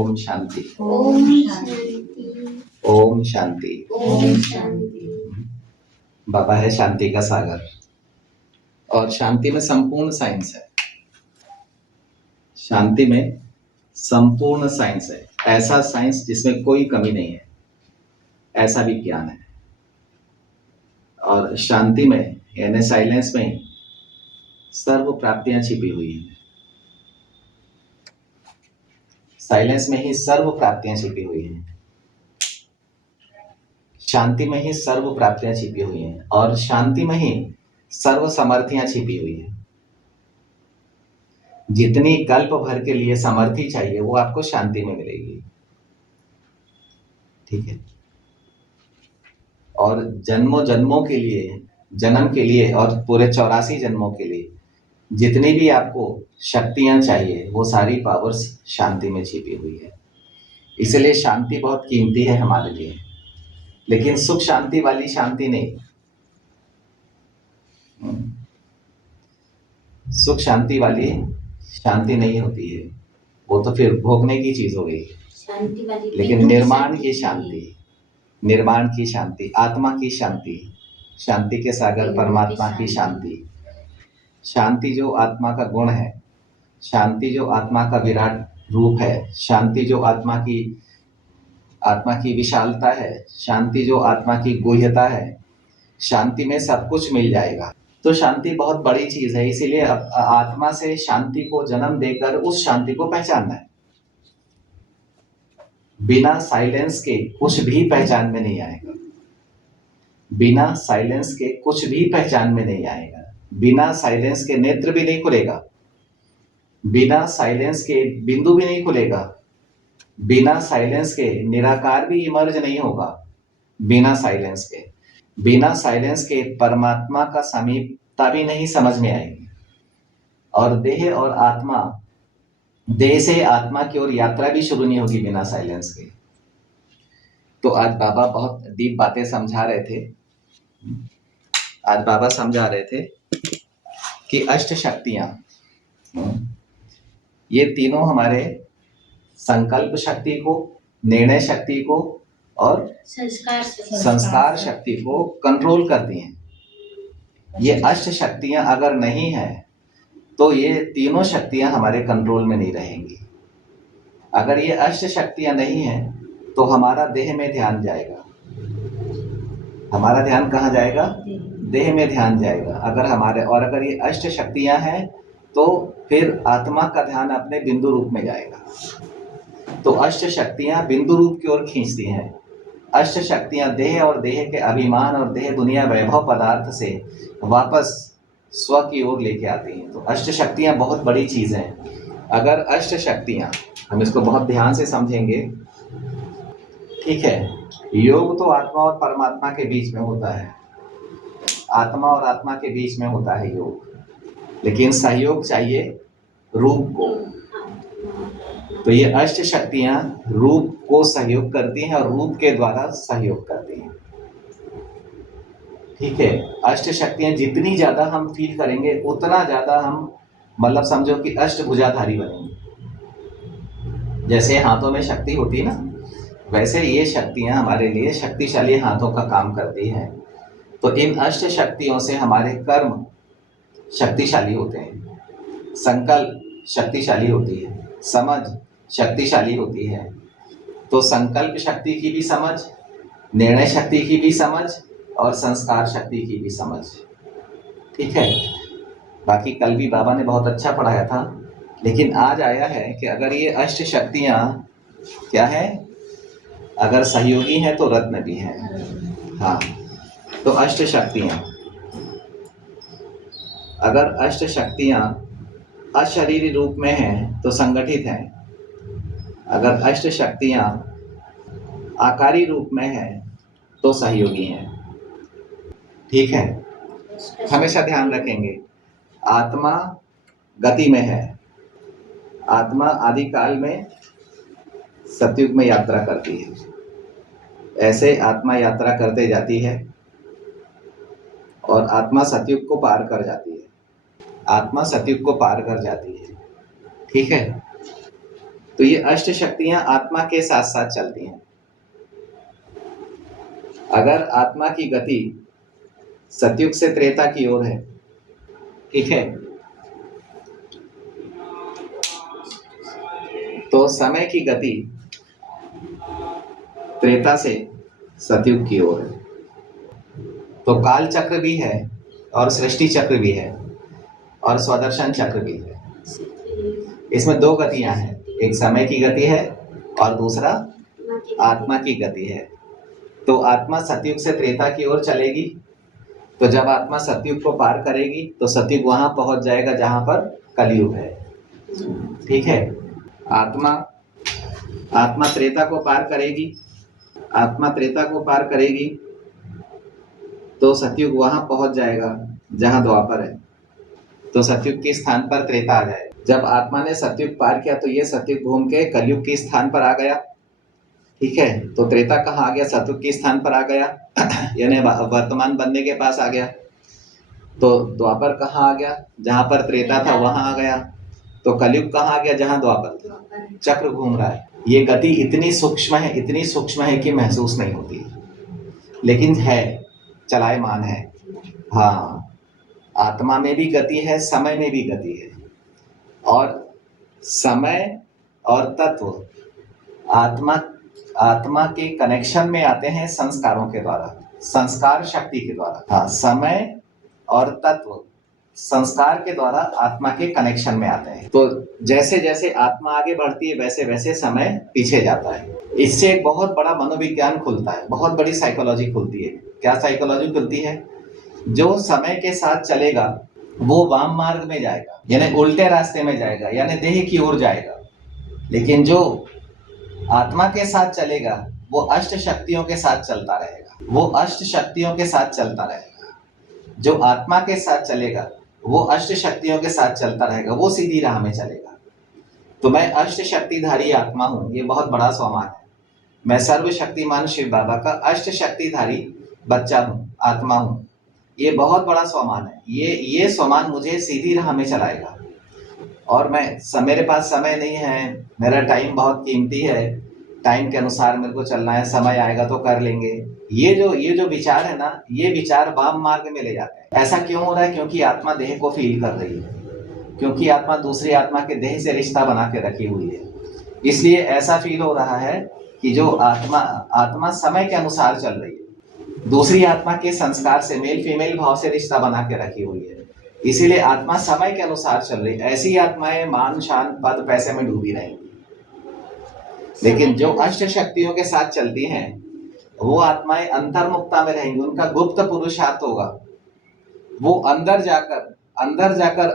ओम शांति। ओम शांति। ओम शांति। ओम शांति। बाबा है शांति का सागर और शांति में संपूर्ण साइंस है। शांति में संपूर्ण साइंस है, ऐसा साइंस जिसमें कोई कमी नहीं है, ऐसा विज्ञान है। और शांति में यानी साइलेंस में सर्व प्राप्तियां छिपी हुई हैं। साइलेंस में ही सर्व प्राप्तियां छिपी हुई हैं। शांति में ही सर्व प्राप्तियां छिपी हुई हैं और शांति में ही सर्व समर्थियां छिपी हुई हैं। जितनी कल्प भर के लिए समर्थी चाहिए वो आपको शांति में मिलेगी। ठीक है। और जन्मों जन्मों के लिए, जन्म के लिए और पूरे 84 जन्मों के लिए जितनी भी आपको शक्तियां चाहिए वो सारी पावर्स शांति में छिपी हुई है। इसलिए शांति बहुत कीमती है हमारे लिए, लेकिन सुख शांति वाली शांति नहीं। सुख शांति वाली शांति नहीं होती है, वो तो फिर भोगने की चीज हो गई। शांति वाली लेकिन निर्माण की शांति, निर्माण की शांति, आत्मा की शांति, शांति के सागर परमात्मा की शांति, शांति जो आत्मा का गुण है, शांति जो आत्मा का विराट रूप है, शांति जो आत्मा की विशालता है, शांति जो आत्मा की गुह्यता है, शांति में सब कुछ मिल जाएगा। तो शांति बहुत बड़ी चीज है। इसीलिए आत्मा से शांति को जन्म देकर उस शांति को पहचानना है। बिना साइलेंस के कुछ भी पहचान में नहीं आएगा। बिना साइलेंस के कुछ भी पहचान में नहीं आएगा। बिना साइलेंस के नेत्र भी नहीं खुलेगा। बिना साइलेंस के बिंदु भी नहीं खुलेगा। बिना साइलेंस के निराकार भी इमर्ज नहीं होगा। बिना साइलेंस के परमात्मा का समीपता भी नहीं समझ में आएगी। और देह और आत्मा, देह से आत्मा की ओर यात्रा भी शुरू नहीं होगी बिना साइलेंस के। तो आज बाबा बहुत डीप बातें समझा रहे थे। आज बाबा समझा रहे थे कि अष्ट शक्तियां, ये तीनों हमारे संकल्प शक्ति को, निर्णय शक्ति को और संस्कार शक्ति को कंट्रोल करती हैं। ये अष्ट शक्तियां अगर नहीं है तो ये तीनों शक्तियां हमारे कंट्रोल में नहीं रहेंगी। अगर ये अष्ट शक्तियां नहीं है तो हमारा देह में ध्यान जाएगा। हमारा ध्यान कहाँ जाएगा? देह में ध्यान जाएगा। अगर ये अष्ट शक्तियां हैं तो फिर आत्मा का ध्यान अपने बिंदु रूप में जाएगा। तो अष्ट शक्तियां बिंदु रूप की ओर खींचती हैं। अष्ट शक्तियां देह और देह के अभिमान और देह दुनिया वैभव पदार्थ से वापस स्व की ओर लेके आती हैं। तो अष्ट शक्तियां बहुत बड़ी चीज हैं। अगर अष्ट शक्तियां, हम इसको बहुत ध्यान से समझेंगे। ठीक है, योग तो आत्मा और परमात्मा के बीच में होता है। आत्मा और आत्मा के बीच में होता है योग, लेकिन सहयोग चाहिए रूप को। तो ये अष्ट शक्तियां रूप को सहयोग करती हैं और रूप के द्वारा सहयोग करती हैं। ठीक है, अष्ट शक्तियां जितनी ज्यादा हम फील करेंगे उतना ज्यादा हम, मतलब समझो कि अष्ट भुजाधारी बनेंगे। जैसे हाथों में शक्ति होती है ना, वैसे ये शक्तियां हमारे लिए शक्तिशाली हाथों का काम करती हैं। तो इन अष्ट शक्तियों से हमारे कर्म शक्तिशाली होते हैं, संकल्प शक्तिशाली होती है, समझ शक्तिशाली होती है। तो संकल्प शक्ति की भी समझ, निर्णय शक्ति की भी समझ और संस्कार शक्ति की भी समझ। ठीक है, बाकी कल भी बाबा ने बहुत अच्छा पढ़ाया था, लेकिन आज आया है कि अगर ये अष्ट शक्तियां क्या है, अगर सहयोगी हैं तो रत्न भी है। हाँ, तो अष्ट शक्तियां, अगर अष्ट शक्तियां अशरीरी रूप में हैं तो संगठित हैं। अगर अष्ट शक्तियां आकारी रूप में हैं तो सहयोगी हैं। ठीक है, हमेशा ध्यान रखेंगे। आत्मा गति में है। आत्मा आदि काल में सतयुग में यात्रा करती है। ऐसे आत्मा यात्रा करते जाती है और आत्मा सतयुग को पार कर जाती है। आत्मा सतयुग को पार कर जाती है। ठीक है, तो ये अष्ट शक्तियां आत्मा के साथ साथ चलती हैं। अगर आत्मा की गति सतयुग से त्रेता की ओर है, ठीक है, तो समय की गति त्रेता से सतयुग की ओर है। तो काल चक्र भी है और सृष्टि चक्र भी है और स्वदर्शन चक्र भी है। इसमें दो गतियां हैं, एक समय की गति है और दूसरा आत्मा की गति है। तो आत्मा सतयुग से त्रेता की ओर चलेगी, तो जब आत्मा सतयुग को पार करेगी तो सतयुग वहां पहुंच जाएगा जहां पर कलयुग है, ठीक है। आत्मा त्रेता को पार करेगी, आत्मा त्रेता को पार करेगी तो सतयुग वहां पहुंच जाएगा जहां द्वापर है, तो सतयुग के स्थान पर त्रेता आ जाएगा। जब आत्मा ने सतयुग पार किया तो ये सतयुग घूम के कलयुग के स्थान पर आ गया, ठीक है। तो त्रेता कहाँ आ गया? सतयुग के स्थान पर आ गया यानी वर्तमान बनने के पास आ गया। तो द्वापर कहाँ आ गया? जहां पर त्रेता था वहां आ गया। तो कलयुग कहाँ आ गया? जहां द्वापर था। चक्र घूम रहा है। ये गति इतनी सूक्ष्म है, इतनी सूक्ष्म है कि महसूस नहीं होती, लेकिन है, चलायमान है। हाँ, आत्मा में भी गति है, समय में भी गति है। और समय और तत्व आत्मा के कनेक्शन में आते हैं संस्कारों के द्वारा, संस्कार शक्ति के द्वारा। हाँ, समय और तत्व संस्कार के द्वारा आत्मा के कनेक्शन में आते हैं। तो जैसे जैसे आत्मा आगे बढ़ती है वैसे वैसे समय पीछे जाता है। इससे एक बहुत बड़ा मनोविज्ञान खुलता है, बहुत बड़ी साइकोलॉजी खुलती है। क्या साइकोलॉजी खुलती है? जो समय के साथ चलेगा वो वाम मार्ग में जाएगा, यानी उल्टे रास्ते में जाएगा, यानी देह की ओर जाएगा। लेकिन जो आत्मा के साथ चलेगा वो अष्ट शक्तियों के साथ चलता रहेगा, वो अष्ट शक्तियों के साथ चलता रहेगा। जो आत्मा के साथ चलेगा वो अष्ट शक्तियों के साथ चलता रहेगा, वो सीधी राह में चलेगा। तो मैं अष्ट शक्तिधारी आत्मा हूँ, ये बहुत बड़ा स्वमान है। मैं सर्वशक्तिमान शिव बाबा का अष्ट शक्तिधारी बच्चा हूँ, आत्मा हूँ। ये बहुत बड़ा स्वमान है। ये स्वमान मुझे सीधी राह में चलाएगा। और मेरे पास समय नहीं है, मेरा टाइम बहुत कीमती है, टाइम के अनुसार मेरे को चलना है, समय आएगा तो कर लेंगे। ये जो विचार है ना, ये विचार वाम मार्ग में ले जाते हैं। ऐसा क्यों हो रहा है? क्योंकि आत्मा देह को फील कर रही है, क्योंकि आत्मा दूसरी आत्मा के देह से रिश्ता बना के रखी हुई है। इसलिए ऐसा फील हो रहा है कि जो आत्मा समय के अनुसार चल रही है, दूसरी आत्मा के संस्कार से, मेल फीमेल भाव से रिश्ता बना के रखी हुई है। इसीलिए आत्मा समय के अनुसार चल रही है। ऐसी आत्माएं मान शान पद पैसे में डूबी रहेंगी। लेकिन जो अष्ट शक्तियों के साथ चलती हैं वो आत्माएं अंतर्मुक्ता में रहेंगी। उनका गुप्त पुरुषार्थ होगा। वो अंदर जाकर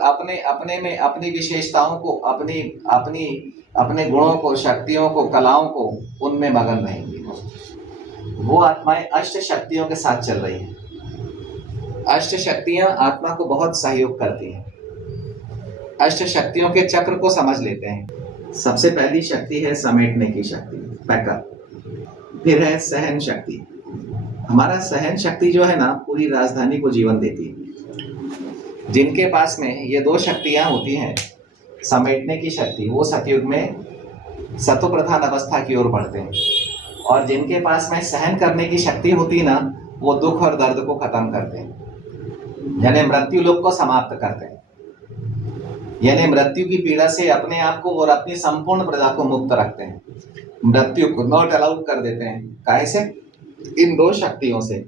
अपने में अपनी विशेषताओं को, अपने गुणों को, शक्तियों को, कलाओं को, उनमें मगन रहेंगी। वो आत्माएं अष्ट शक्तियों के साथ चल रही हैं। अष्ट शक्तियां आत्मा को बहुत सहयोग करती हैं। अष्ट शक्तियों के चक्र को समझ लेते हैं। सबसे पहली शक्ति है समेटने की शक्ति, बैकअप। फिर है सहन शक्ति। हमारा सहन शक्ति जो है ना, पूरी राजधानी को जीवन देती है। जिनके पास में ये दो शक्तियां होती हैं, समेटने की शक्ति, वो सतयुग में सतो प्रधान अवस्था की ओर बढ़ते हैं। और जिनके पास में सहन करने की शक्ति होती है ना, वो दुख और दर्द को खत्म करते हैं, यानी मृत्यु लोक को समाप्त करते हैं। यानी मृत्यु की पीड़ा से अपने आप को और अपनी संपूर्ण प्रजा को मुक्त रखते हैं। मृत्यु को नॉट अलाउड कर देते हैं। काहे से? इन दो शक्तियों से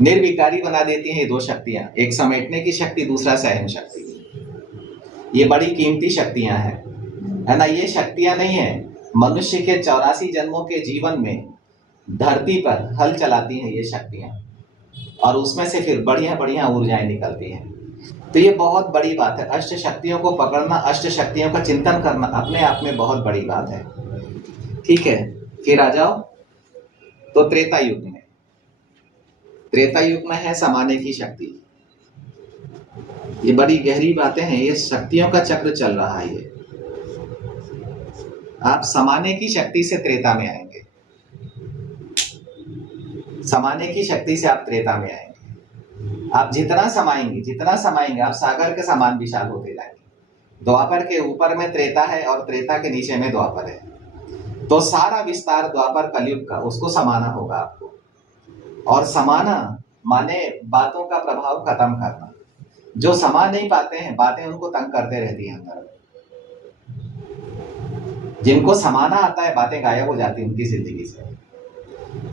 निर्विकारी बना देती हैं ये दो शक्तियां, एक समेटने की शक्ति, दूसरा सहन शक्ति। ये बड़ी कीमती शक्तियां हैं, है ना। ये शक्तियां नहीं है, मनुष्य के 84 जन्मों के जीवन में धरती पर हल चलाती हैं ये शक्तियां, और उसमें से फिर बढ़िया बढ़िया ऊर्जाएं निकलती हैं। तो ये बहुत बड़ी बात है। अष्ट शक्तियों को पकड़ना, अष्ट शक्तियों का चिंतन करना अपने आप में बहुत बड़ी बात है, ठीक है। फिर आ जाओ तो त्रेता युग में। त्रेता युग में है समाने की शक्ति। ये बड़ी गहरी बातें हैं, ये शक्तियों का चक्र चल रहा है। ये आप समाने की शक्ति से त्रेता में आएंगे, समाने की शक्ति से आप त्रेता में आएंगे। आप जितना समाएंगे आप सागर के समान विशाल होते जाएंगे। द्वापर के ऊपर में त्रेता है और त्रेता के नीचे में द्वापर है। तो सारा विस्तार द्वापर कलयुग का उसको समाना होगा आपको। और समाना माने बातों का प्रभाव खत्म करना। जो समा नहीं पाते हैं बातें उनको तंग करते रहती हैं अंदर। जिनको समाना आता है बातें गायब हो जाती हैं उनकी जिंदगी से।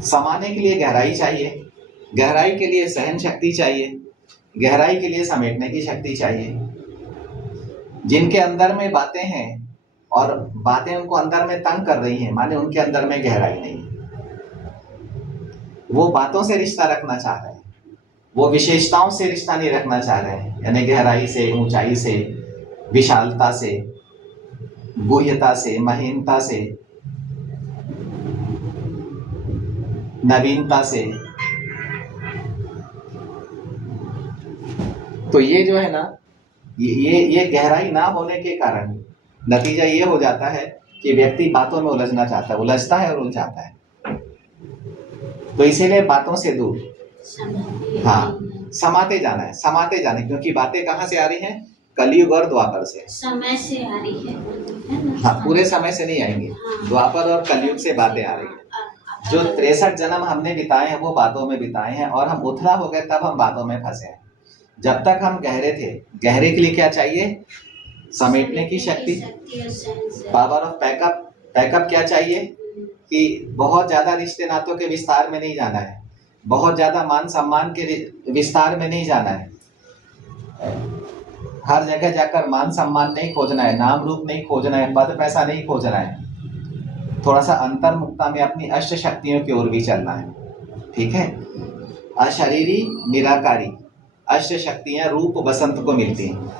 समाने के लिए गहराई चाहिए, गहराई के लिए सहन शक्ति चाहिए, गहराई के लिए समेटने की शक्ति चाहिए। जिनके अंदर में बातें हैं और बातें उनको अंदर में तंग कर रही हैं माने उनके अंदर में गहराई नहीं है। वो बातों से रिश्ता रखना चाह रहे हैं, वो विशेषताओं से रिश्ता नहीं रखना चाह रहे हैं, यानी गहराई से, ऊंचाई से, विशालता से, गुह्यता से, महीनता से, नवीनता से। तो ये जो है ना, ये गहराई ना होने के कारण नतीजा ये हो जाता है कि व्यक्ति बातों में उलझना चाहता है, उलझता है और उलझाता है। तो इसीलिए बातों से दूर, हाँ, समाते जाना है, समाते जाना है, क्योंकि बातें कहाँ से आ रही हैं? कलयुग और द्वापर से। समय से आ रही है ना? हाँ, पूरे समय से नहीं आएंगे, द्वापर और कलयुग से बातें आ रही हैं। जो 63 जन्म हमने बिताए हैं वो बातों में बिताए हैं, और हम उथला हो गए तब हम बातों में फंसे हैं। जब तक हम गहरे थे, गहरे के लिए क्या चाहिए? समेटने की शक्ति, पावर ऑफ पैकअप। पैकअप क्या चाहिए? कि बहुत ज्यादा रिश्ते नातों के विस्तार में नहीं जाना है, बहुत ज्यादा मान सम्मान के विस्तार में नहीं जाना है, हर जगह जाकर मान सम्मान नहीं खोजना है, नाम रूप नहीं खोजना है, पद पैसा नहीं खोजना है। थोड़ा सा अंतर्मुखता में अपनी अष्ट शक्तियों की ओर भी चलना है। ठीक है? अशरीरी निराकारी अष्ट शक्तियां रूप बसंत को मिलती हैं,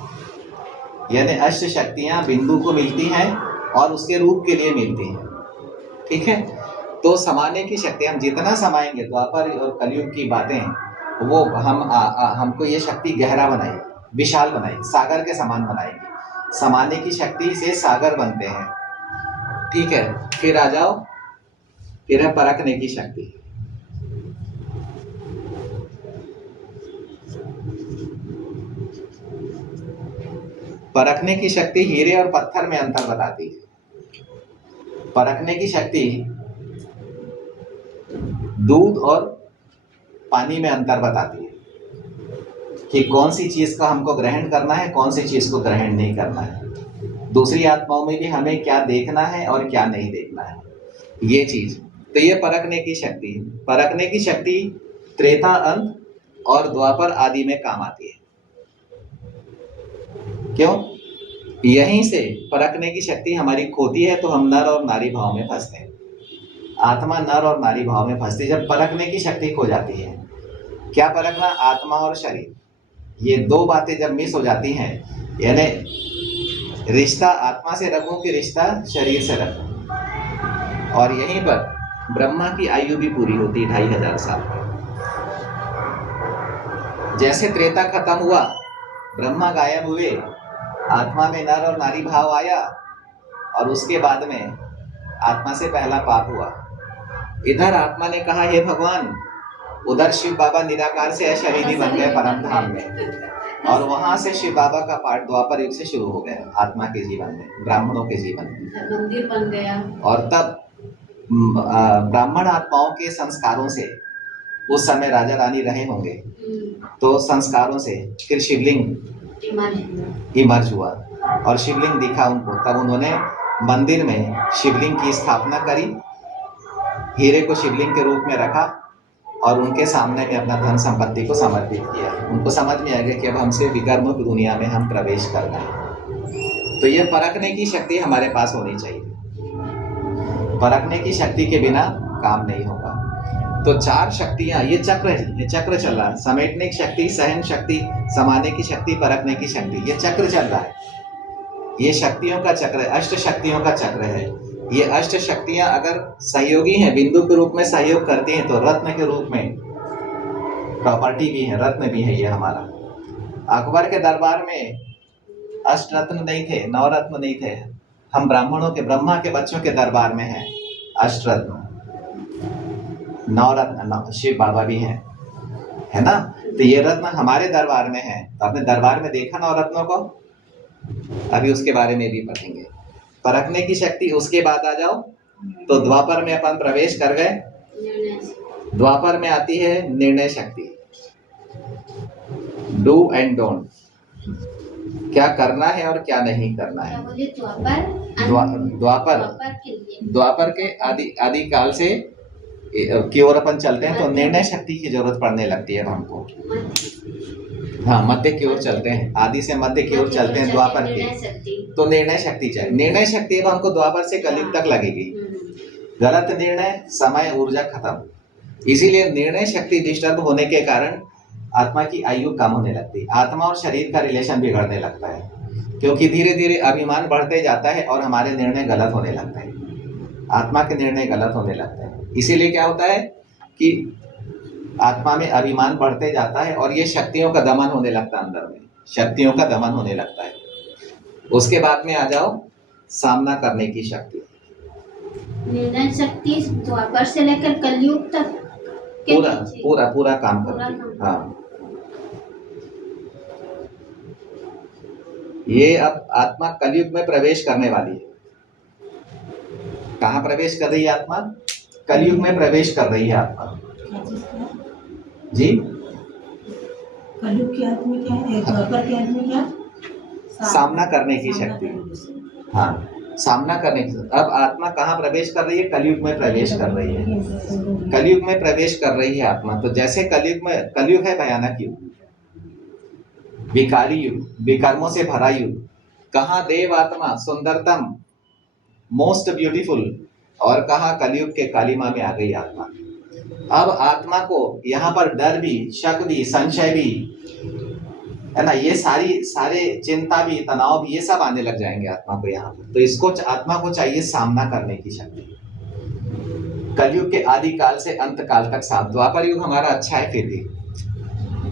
यानी अष्ट शक्तियां बिंदु को मिलती हैं और उसके रूप के लिए मिलती हैं। ठीक है? तो समाने की शक्ति हम जितना समाएंगे, द्वापर और कलयुग की बातें वो हमको ये शक्ति गहरा बनाएगी, विशाल बनाएगी, सागर के समान बनाएगी। समाने की शक्ति से सागर बनते हैं। ठीक है? फिर आ जाओ, फिर है परखने की शक्ति। परखने की शक्ति हीरे और पत्थर में अंतर बताती है। परखने की शक्ति दूध और पानी में अंतर बताती है कि कौन सी चीज का हमको ग्रहण करना है, कौन सी चीज को ग्रहण नहीं करना है। दूसरी आत्माओं में भी हमें क्या देखना है और क्या नहीं देखना है, ये चीज। तो ये परखने की शक्ति, परखने की शक्ति त्रेता अंत और द्वापर आदि में काम आती है। क्यों? यहीं से परखने की शक्ति हमारी खोती है तो हम नर और नारी भाव में फंसते हैं। आत्मा नर और नारी भाव में फंसती है जब परखने की शक्ति खो जाती है। क्या परखना? आत्मा और शरीर, ये दो बातें जब मिस हो जाती हैं, यानी रिश्ता आत्मा से रखूं कि रिश्ता शरीर से रखूं, और यहीं पर ब्रह्मा की आयु भी पूरी होती है 2500 साल। जैसे त्रेता खत्म हुआ, ब्रह्मा गायब हुए, आत्मा में नर और नारी भाव आया, और उसके बाद में आत्मा से पहला पाप हुआ। इधर आत्मा ने कहा हे भगवान, उधर शिव बाबा निराकार से अशरीरी बन गए परम धाम में, और वहां से शिव बाबा का पाठ द्वापर युग से शुरू हो गया आत्मा के जीवन में, ब्राह्मणों के जीवन में मंदिर बन गया। और तब ब्राह्मण आत्माओं के संस्कारों से, उस समय राजा रानी रहे होंगे, तो संस्कारों से फिर शिवलिंग इमर्ज हुआ और शिवलिंग दिखा उनको। तब उन्होंने मंदिर में शिवलिंग की स्थापना करी, हीरे को शिवलिंग के रूप में रखा और उनके सामने में अपना धन संपत्ति को समर्पित किया। उनको समझ में आ गया कि अब हमसे विकर्म की दुनिया में हम प्रवेश कर रहे हैं। तो ये परखने की शक्ति हमारे पास होनी चाहिए। परखने की शक्ति के बिना काम नहीं होगा। तो चार शक्तियां, ये चक्र चल रहा है। समेटने की शक्ति, सहन शक्ति, समाने की शक्ति, परखने की शक्ति, ये चक्र चल रहा है। ये शक्तियों का चक्र है, अष्ट शक्तियों का चक्र है। ये अष्ट शक्तियां अगर सहयोगी हैं, बिंदु के रूप में सहयोग करती हैं, तो रत्न के रूप में प्रॉपर्टी भी है, रत्न भी है ये हमारा। अकबर के दरबार में अष्ट रत्न नहीं थे, नौ रत्न नहीं थे। हम ब्राह्मणों के, ब्रह्मा के बच्चों के दरबार में हैं अष्ट रत्न, नौ रत्न, शिव बाबा भी हैं, है ना। तो ये रत्न हमारे दरबार में है। तो आपने दरबार में देखा नौ रत्नों को? अभी उसके बारे में भी पढ़ेंगे। परखने की शक्ति, उसके बाद आ जाओ तो द्वापर में अपन प्रवेश कर गए। निर्णय द्वापर में आती है निर्णय शक्ति, डू एंड डोंट, क्या करना है और क्या नहीं करना क्या है। बोले? द्वापर द्वापर द्वापर के लिए द्वापर के आदि काल से की ओर अपन चलते हैं तो निर्णय शक्ति की जरूरत पड़ने लगती है अब हमको। हाँ, मध्य की ओर चलते हैं, आदि से मध्य की ओर चलते हैं द्वापर के, निर्णय शक्ति। तो निर्णय शक्ति चाहिए। निर्णय शक्ति अब हमको द्वापर से कलयुग तक लगेगी। गलत निर्णय, समय, ऊर्जा खत्म। इसीलिए निर्णय शक्ति डिस्टर्ब होने के कारण आत्मा की आयु कम होने लगती है, आत्मा और शरीर का रिलेशन बिगड़ने लगता है, क्योंकि धीरे धीरे अभिमान बढ़ते जाता है और हमारे निर्णय गलत होने लगते हैं, आत्मा के निर्णय गलत होने लगते हैं। इसीलिए क्या होता है कि आत्मा में अभिमान बढ़ते जाता है और ये शक्तियों का दमन होने लगता है, अंदर में शक्तियों का दमन होने लगता है। उसके बाद में आ जाओ सामना करने की शक्ति। निर्णय शक्ति द्वापर से लेकर कलयुग तक पूरा काम करती है। हाँ, ये अब आत्मा कलयुग में प्रवेश करने वाली है। कहाँ प्रवेश कर रही है आत्मा? कलयुग में प्रवेश कर रही है आत्मा जी। कलयुग की आत्मा क्या है? द्वापर की आत्मा क्या? सामना करने की शक्ति। हाँ, सामना करने की। अब आत्मा कहाँ प्रवेश कर रही है? कलयुग में प्रवेश कर रही है। कलयुग में प्रवेश कर रही है आत्मा। तो जैसे कलयुग है भयानक युग, विकारी युग, विकर्मों से भरा युग। कहाँ देव आत्मा सुंदरतम, मोस्ट ब्यूटीफुल, और कहाँ कलयुग के कालिमा में आ गई आत्मा। अब आत्मा को यहाँ पर डर भी, शक भी, संशय भी, है ना, ये सारे चिंता भी, तनाव भी, ये सब आने लग जाएंगे आत्मा को यहाँ पर। तो इसको आत्मा को चाहिए सामना करने की शक्ति। कलयुग के आदि काल से अंत काल तक साथ। द्वापर युग हमारा अच्छा है, फिर भी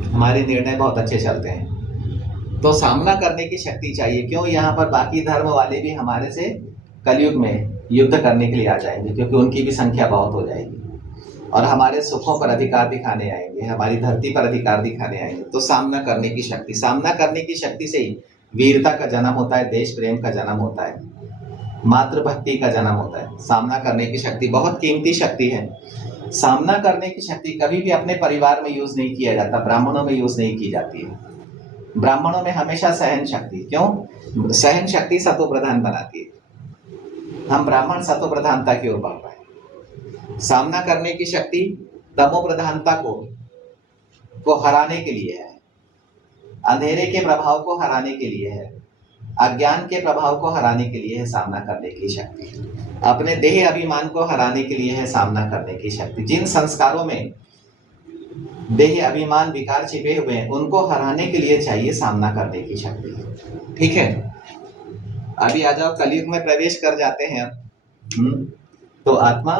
हमारे निर्णय बहुत अच्छे चलते हैं, तो सामना करने की शक्ति चाहिए। क्यों? यहाँ पर बाकी धर्म वाले भी हमारे से कलयुग में युद्ध करने के लिए आ जाएंगे, क्योंकि उनकी भी संख्या बहुत हो जाएगी और हमारे सुखों पर अधिकार दिखाने आएंगे, हमारी धरती पर अधिकार दिखाने आएंगे। तो सामना करने की शक्ति, सामना करने की शक्ति से ही वीरता का जन्म होता है, देश प्रेम का जन्म होता है, मातृभक्ति का जन्म होता है। सामना करने की शक्ति बहुत कीमती शक्ति है। सामना करने की शक्ति कभी भी अपने परिवार में यूज नहीं किया जाता, ब्राह्मणों में यूज नहीं की जाती है। ब्राह्मणों में हमेशा सहन शक्ति। क्यों? सहन शक्ति सतो प्रधान बनाती है। हम ब्राह्मण सतो प्रधानता की ओर बढ़ रहे हैं। सामना करने की शक्ति तमो प्रधानता को हराने के लिए है, अंधेरे के प्रभाव को हराने के लिए है, अज्ञान के प्रभाव को हराने के लिए है सामना करने की शक्ति। अपने देह अभिमान को हराने के लिए है सामना करने की शक्ति। जिन संस्कारों में देह अभिमान विकार छिपे हुए हैं, उनको हराने के लिए चाहिए सामना करने की शक्ति। ठीक है, अभी आ जाओ कलयुग में प्रवेश कर जाते हैं अब। तो आत्मा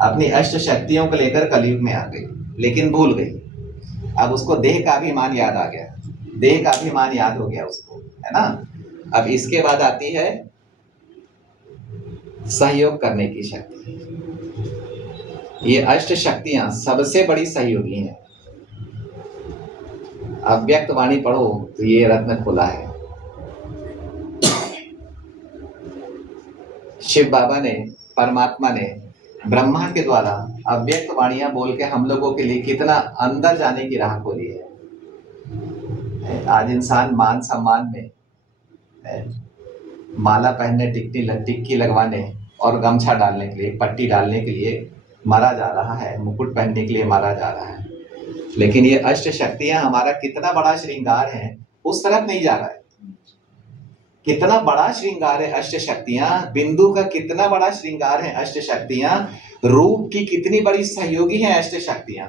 अपनी अष्ट शक्तियों को लेकर कलयुग में आ गई, लेकिन भूल गई। अब उसको देह का अभिमान याद आ गया, देह का अभिमान याद हो गया उसको, है ना। अब इसके बाद आती है सहयोग करने की शक्ति। ये अष्ट शक्तियां सबसे बड़ी सहयोगी हैं। अव्यक्त वाणी पढ़ो तो ये रत्न खुला है। शिव बाबा ने, परमात्मा ने ब्रह्मा के द्वारा अव्यक्त वाणियां बोल के हम लोगों के लिए कितना अंदर जाने की राह खोली है। आज इंसान मान सम्मान में माला पहनने, टिक्की लगवाने और गमछा डालने के लिए, पट्टी डालने के लिए मारा जा रहा है, मुकुट पहनने के लिए मारा जा रहा है। लेकिन ये अष्ट शक्तियां हमारा कितना बड़ा श्रृंगार है, उस तरफ नहीं जा रहा है। कितना बड़ा श्रृंगार है अष्ट शक्तियां, बिंदु का कितना बड़ा श्रृंगार है अष्ट शक्तियां, रूप की कितनी बड़ी सहयोगी है अष्ट शक्तियां।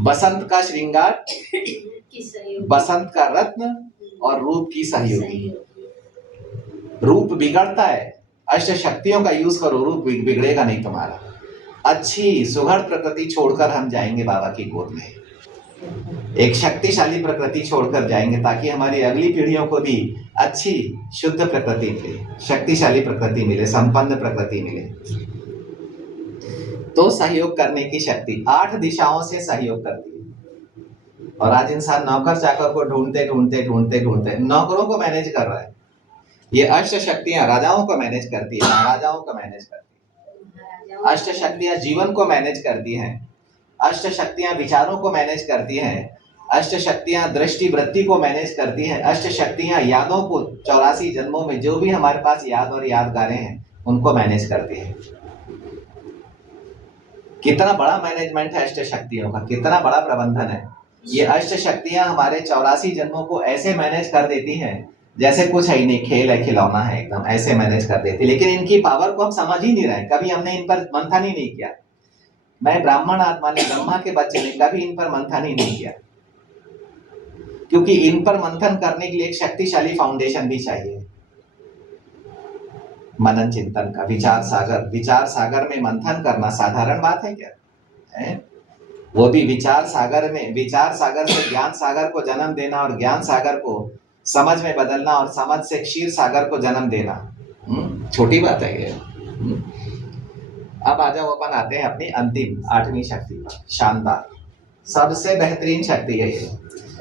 बसंत का श्रृंगार, बसंत का रत्न और रूप की सहयोगी। रूप बिगड़ता है, अष्ट शक्तियों का यूज करो, रूप बिगड़ेगा नहीं तुम्हारा। अच्छी सुघड़ प्रकृति छोड़कर हम जाएंगे बाबा की गोद में, एक शक्तिशाली प्रकृति छोड़कर जाएंगे, ताकि हमारी अगली पीढ़ियों को भी अच्छी शुद्ध प्रकृति मिले, शक्तिशाली प्रकृति मिले, संपन्न प्रकृति मिले। तो सहयोग करने की शक्ति 8 दिशाओं से सहयोग करती है। और आज इंसान नौकर चाकर को ढूंढते ढूंढते ढूंढते ढूंढते नौकरों को मैनेज कर रहा है। ये अष्ट शक्तियां राजाओं को मैनेज करती है, महाराजाओं को मैनेज करती है। अष्ट शक्तियां जीवन को मैनेज करती हैं, अष्ट शक्तियां विचारों को मैनेज करती हैं, अष्ट शक्तियां दृष्टि वृत्ति को मैनेज करती हैं, अष्ट शक्तियां यादों को 84 जन्मों में जो भी हमारे पास याद और यादगारें हैं उनको मैनेज करती है। कितना बड़ा मैनेजमेंट है अष्ट शक्तियों का, कितना बड़ा प्रबंधन है। ये अष्ट शक्तियां हमारे 84 जन्मों को ऐसे मैनेज कर देती हैं जैसे कुछ है ही नहीं, खेल है, खिलौना है, एकदम ऐसे मैनेज कर देती। लेकिन इनकी पावर को हम समझ ही नहीं रहे, कभी हमने इन पर मंथन ही नहीं किया। मैं ब्राह्मण आत्मा ने, ब्रह्मा के बच्चे ने कभी इन पर मंथन ही नहीं किया, क्योंकि इन पर मंथन करने के लिए एक शक्तिशाली फाउंडेशन भी चाहिए। मनन चिंतन का विचार सागर में मंथन करना साधारण बात है क्या है? वो भी विचार सागर से ज्ञान सागर को जन्म देना और ज्ञान सागर को समझ में बदलना और समझ से क्षीर सागर को जन्म देना छोटी बात है ये। अब आ जाओ, अपन आते हैं अपनी अंतिम 8वीं शक्ति पर। शानदार, सबसे बेहतरीन शक्ति है ये,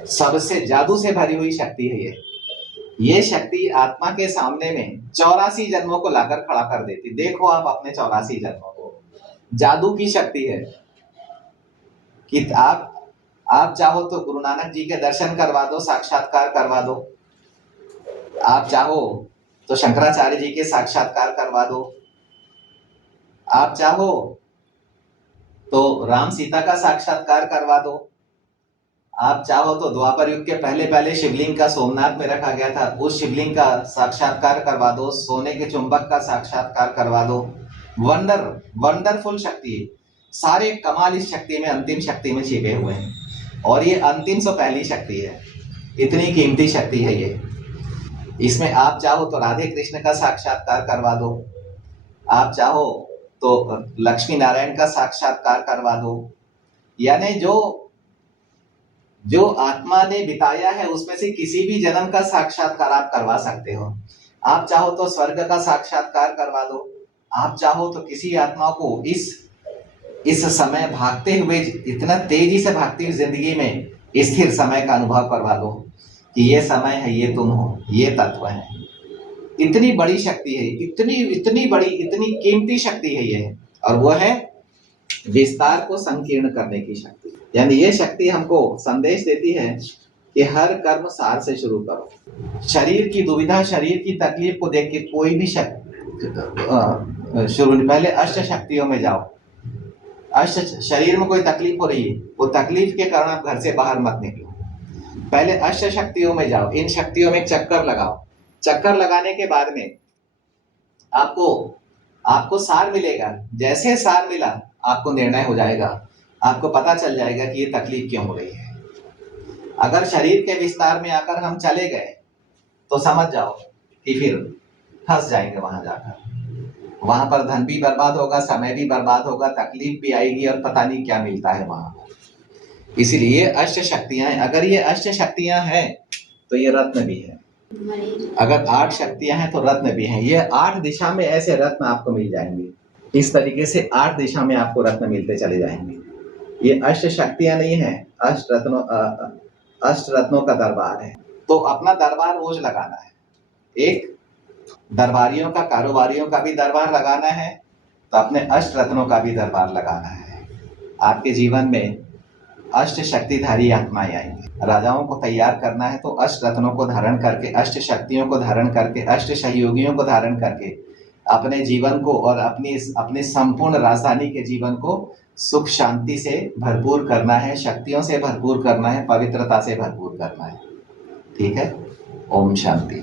सबसे जादू से भरी हुई शक्ति है ये शक्ति आत्मा के सामने में 84 जन्मों को लाकर खड़ा कर देती। देखो आप अपने 84 जन्मों को, जादू की शक्ति है कि आप चाहो तो गुरु नानक जी के दर्शन करवा दो, साक्षात्कार करवा दो। आप चाहो तो शंकराचार्य जी के साक्षात्कार करवा दो। आप चाहो तो राम सीता का साक्षात्कार करवा दो। आप चाहो तो द्वापर युग के पहले शिवलिंग का सोमनाथ में रखा गया था, उस शिवलिंग का साक्षात्कार करवा दो। सोने के चुंबक का साक्षात्कार करवा दो। वंडरफुल शक्ति है। सारे कमाल इस शक्ति में, अंतिम शक्ति में छिपे हुए हैं। और ये अंतिम से पहली शक्ति है, इतनी कीमती शक्ति है ये। इसमें आप चाहो तो राधे कृष्ण का साक्षात्कार करवा दो, आप चाहो तो लक्ष्मी नारायण का साक्षात्कार करवा दो। यानी जो आत्मा ने बिताया है उसमें से किसी भी जन्म का साक्षात्कार आप करवा सकते हो। आप चाहो तो स्वर्ग का साक्षात्कार करवा दो। आप चाहो तो किसी आत्मा को इस समय भागते हुए, इतना तेजी से भागती हुई जिंदगी में स्थिर समय का अनुभव करवा दो कि ये समय है, ये तुम हो, ये तत्व है। इतनी बड़ी शक्ति है, इतनी बड़ी, इतनी कीमती शक्ति है ये। और वो है विस्तार को संकीर्ण करने की शक्ति। यानी ये शक्ति हमको संदेश देती है कि हर कर्म सार से शुरू करो। शरीर की दुविधा, शरीर की तकलीफ को देख के कोई भी शुरू नहीं, पहले अष्ट शक्तियों में जाओ। शरीर में कोई तकलीफ हो रही है, वो तकलीफ के कारण आप घर से बाहर मत निकलो, पहले अष्ट शक्तियों में जाओ। इन शक्तियों में चक्कर लगाओ। चक्कर लगाने के बाद में आपको सार मिलेगा। जैसे सार मिला आपको निर्णय हो जाएगा, आपको पता चल जाएगा कि ये तकलीफ क्यों हो रही है। अगर शरीर के विस्तार में आकर हम चले गए तो समझ जाओ कि फिर फंस जाएंगे वहां जाकर। वहां पर धन भी बर्बाद होगा, समय भी बर्बाद होगा, तकलीफ भी आएगी और पता नहीं क्या मिलता है वहां पर। इसीलिए अष्ट शक्तियां हैं। अगर ये अष्ट शक्तियां हैं तो ये रत्न भी है। अगर 8 शक्तियां हैं तो रत्न भी हैं। ये 8 दिशा में ऐसे रत्न आपको मिल जाएंगे। इस तरीके से 8 दिशा में आपको रत्न मिलते चले जाएंगे। ये अष्ट शक्तियां नहीं है, अष्ट रत्नों का दरबार है। तो अपना दरबार रोज लगाना है। एक दरबारियों का, कारोबारियों का भी दरबार लगाना है, तो अपने अष्ट रत्नों का भी दरबार लगाना है। आपके जीवन में अष्ट शक्तिधारी आत्माएं आएंगी। राजाओं को तैयार करना है तो अष्ट रत्नों को धारण करके, अष्ट शक्तियों को धारण करके, अष्ट सहयोगियों को धारण करके अपने जीवन को और अपने संपूर्ण राजधानी के जीवन को सुख शांति से भरपूर करना है, शक्तियों से भरपूर करना है, पवित्रता से भरपूर करना है। ठीक है। ओम शांति।